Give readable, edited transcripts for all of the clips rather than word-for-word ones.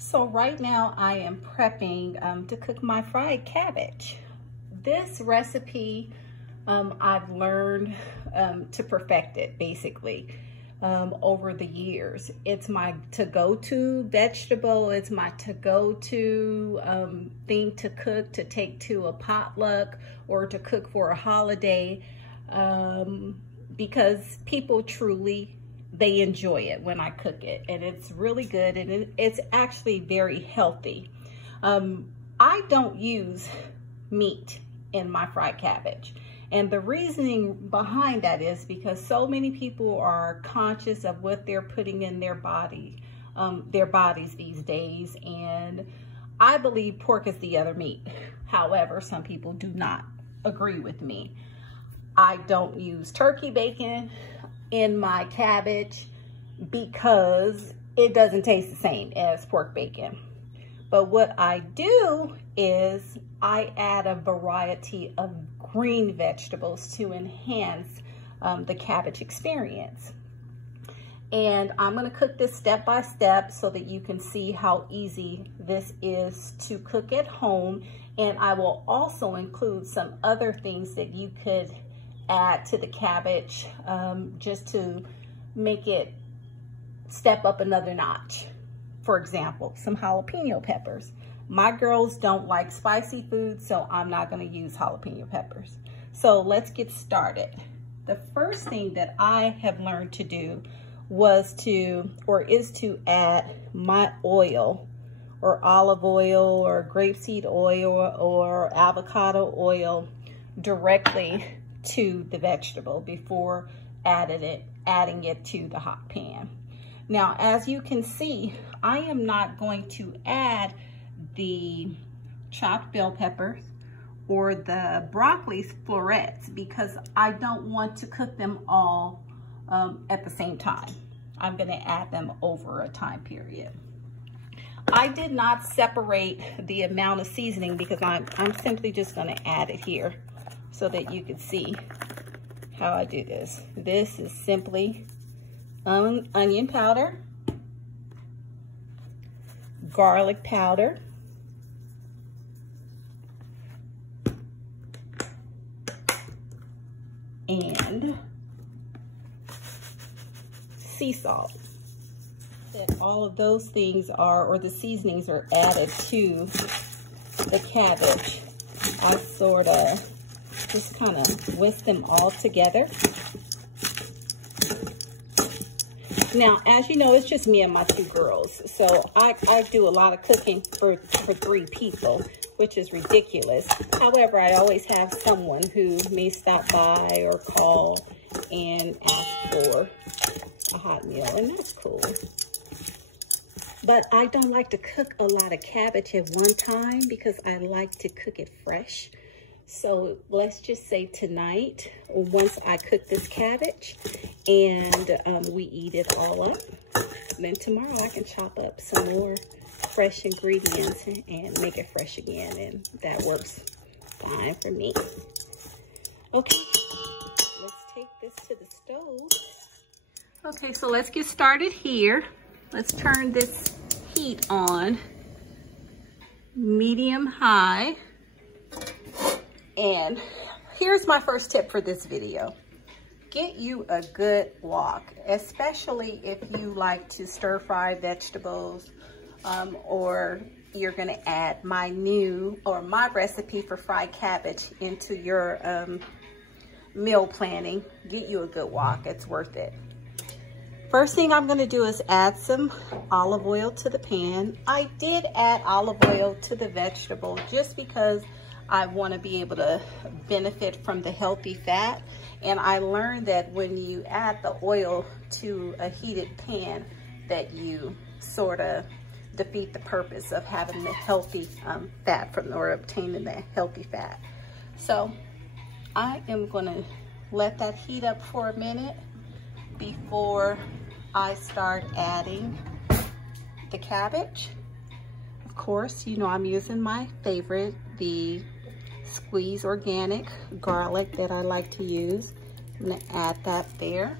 So right now I am prepping to cook my fried cabbage. This recipe, I've learned to perfect it basically over the years. It's my to-go-to vegetable. It's my to-go-to thing to cook, to take to a potluck or to cook for a holiday, because people truly, they enjoy it when I cook it, and it's really good, and it's actually very healthy. I don't use meat in my fried cabbage, and the reasoning behind that is because so many people are conscious of what they're putting in their bodies these days, and I believe pork is the other meat. However, some people do not agree with me. I don't use turkey bacon in my cabbage because it doesn't taste the same as pork bacon. But what I do is I add a variety of green vegetables to enhance the cabbage experience. And I'm gonna cook this step by step so that you can see how easy this is to cook at home. And I will also include some other things that you could add to the cabbage just to make it step up another notch. For example, some jalapeno peppers. My girls don't like spicy food, so I'm not going to use jalapeno peppers. So let's get started. The first thing that I have learned to do is to add my oil, or olive oil, or grapeseed oil, or avocado oil directly to the vegetable before adding it to the hot pan. Now, as you can see, I am not going to add the chopped bell peppers or the broccoli florets because I don't want to cook them all at the same time. I'm going to add them over a time period. I did not separate the amount of seasoning because I'm simply just going to add it here so that you can see how I do this. This is simply onion powder, garlic powder, and sea salt. That all of those things or the seasonings are added to the cabbage, I sort of just kind of whisk them all together. Now, as you know, it's just me and my two girls. So I do a lot of cooking for 3 people, which is ridiculous. However, I always have someone who may stop by or call and ask for a hot meal, and that's cool. But I don't like to cook a lot of cabbage at one time because I like to cook it fresh. So let's just say tonight, once I cook this cabbage and we eat it all up, then tomorrow I can chop up some more fresh ingredients and make it fresh again, and that works fine for me. Okay, let's take this to the stove. Okay, so let's get started here. Let's turn this heat on medium high. And here's my first tip for this video. Get you a good wok, especially if you like to stir fry vegetables, or you're gonna add my recipe for fried cabbage into your meal planning. Get you a good wok, it's worth it. First thing I'm gonna do is add some olive oil to the pan. I did add olive oil to the vegetable just because I want to be able to benefit from the healthy fat. And I learned that when you add the oil to a heated pan, that you sort of defeat the purpose of having the healthy fat or obtaining the healthy fat. So I am going to let that heat up for a minute before I start adding the cabbage. Of course, you know I'm using my favorite, the squeeze organic garlic that I like to use. I'm gonna add that there.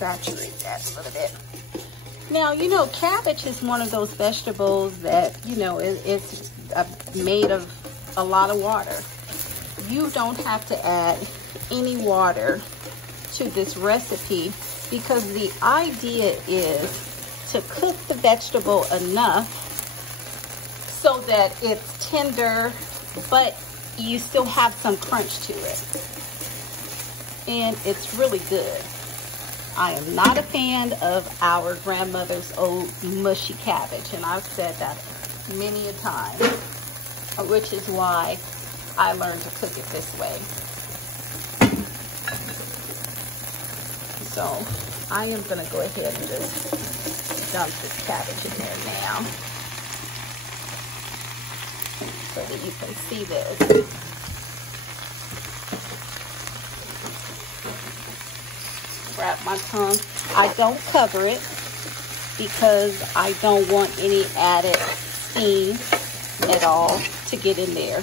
saturate that a little bit. Now, you know, cabbage is one of those vegetables that, you know, it's made of a lot of water. You don't have to add any water to this recipe because the idea is to cook the vegetable enough so that it's tender, but you still have some crunch to it. And it's really good. I am not a fan of our grandmother's old mushy cabbage, and I've said that many a time, which is why I learned to cook it this way. So I am gonna go ahead and just dump this cabbage in there now so that you can see this. Wrap my tongue. I don't cover it because I don't want any added steam at all to get in there.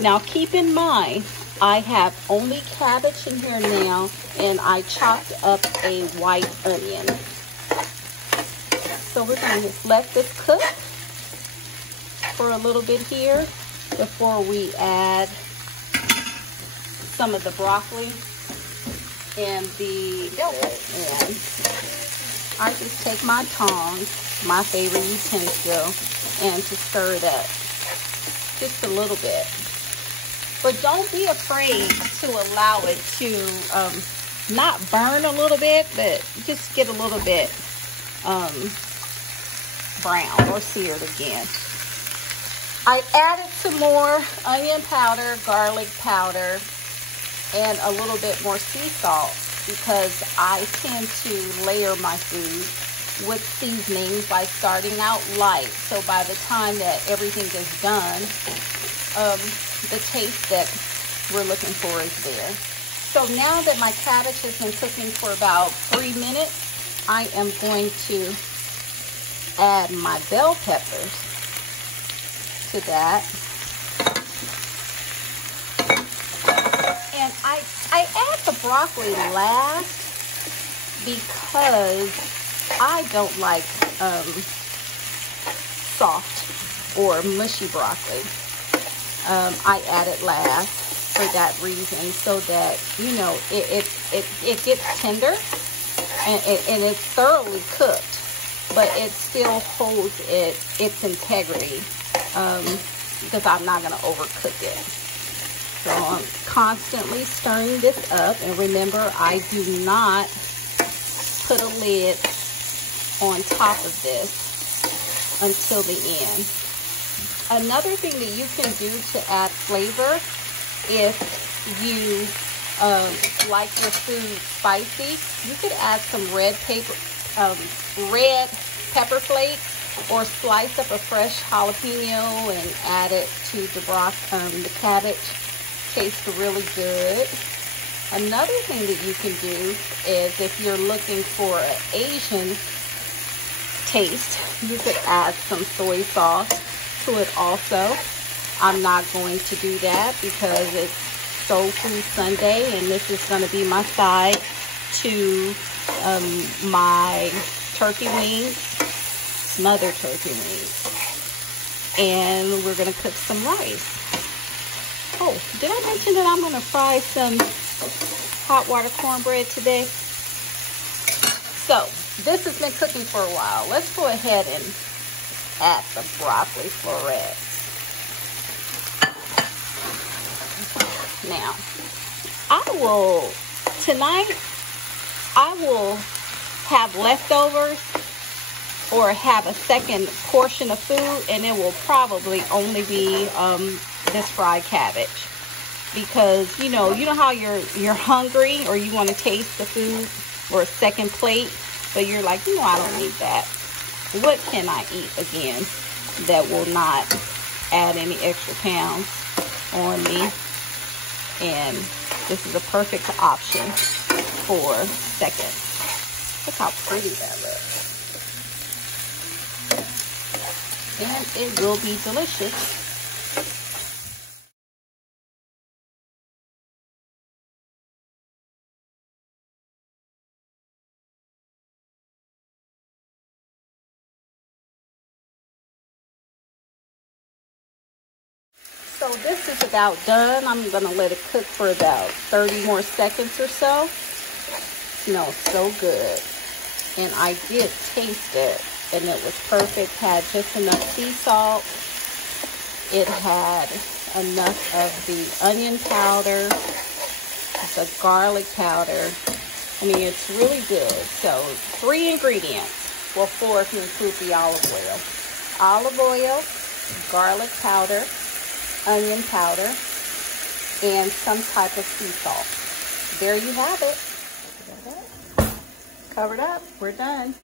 Now keep in mind, I have only cabbage in here now, and I chopped up a white onion. So we're going to just let this cook for a little bit here before we add some of the broccoli and the and I just take my tongs, my favorite utensil, and to stir it up just a little bit. But don't be afraid to allow it to not burn a little bit, but just get a little bit brown or seared again. I added some more onion powder, garlic powder, and a little bit more sea salt because I tend to layer my food with seasonings by starting out light. So by the time that everything is done, the taste that we're looking for is there. So now that my cabbage has been cooking for about 3 minutes, I am going to add my bell peppers to that. And I add the broccoli last because I don't like soft or mushy broccoli. I add it last for that reason, so that, you know, it gets tender and it's thoroughly cooked, but it still holds its integrity because I'm not going to overcook it. So I'm constantly stirring this up, and remember, I do not put a lid on top of this until the end. Another thing that you can do to add flavor, if you like your food spicy, you could add some red pepper flakes, or slice up a fresh jalapeno and add it to the cabbage. Tastes really good. Another thing that you can do is, if you're looking for an Asian taste, you could add some soy sauce to it also. I'm not going to do that because it's Soul Food Sunday, and this is going to be my side to my turkey wings, smothered turkey wings, and we're going to cook some rice. Oh, did I mention that I'm going to fry some hot water cornbread today? So this has been cooking for a while. Let's go ahead and add the broccoli florets. Now, tonight, I will have leftovers or have a second portion of food, and it will probably only be this fried cabbage, because you know how you're hungry or you want to taste the food or a second plate, but you're like, I don't need that. What can I eat again that will not add any extra pounds on me? And this is a perfect option for seconds. Look how pretty that looks. And it will be delicious. So this is about done. I'm gonna let it cook for about 30 more seconds or so. Smells so good. And I did taste it, and it was perfect. Had just enough sea salt. It had enough of the onion powder, the garlic powder. I mean, it's really good. So 3 ingredients. Well, 4 if you include the olive oil. Olive oil, garlic powder, onion powder, and some type of sea salt. There you have it. Covered up. We're done.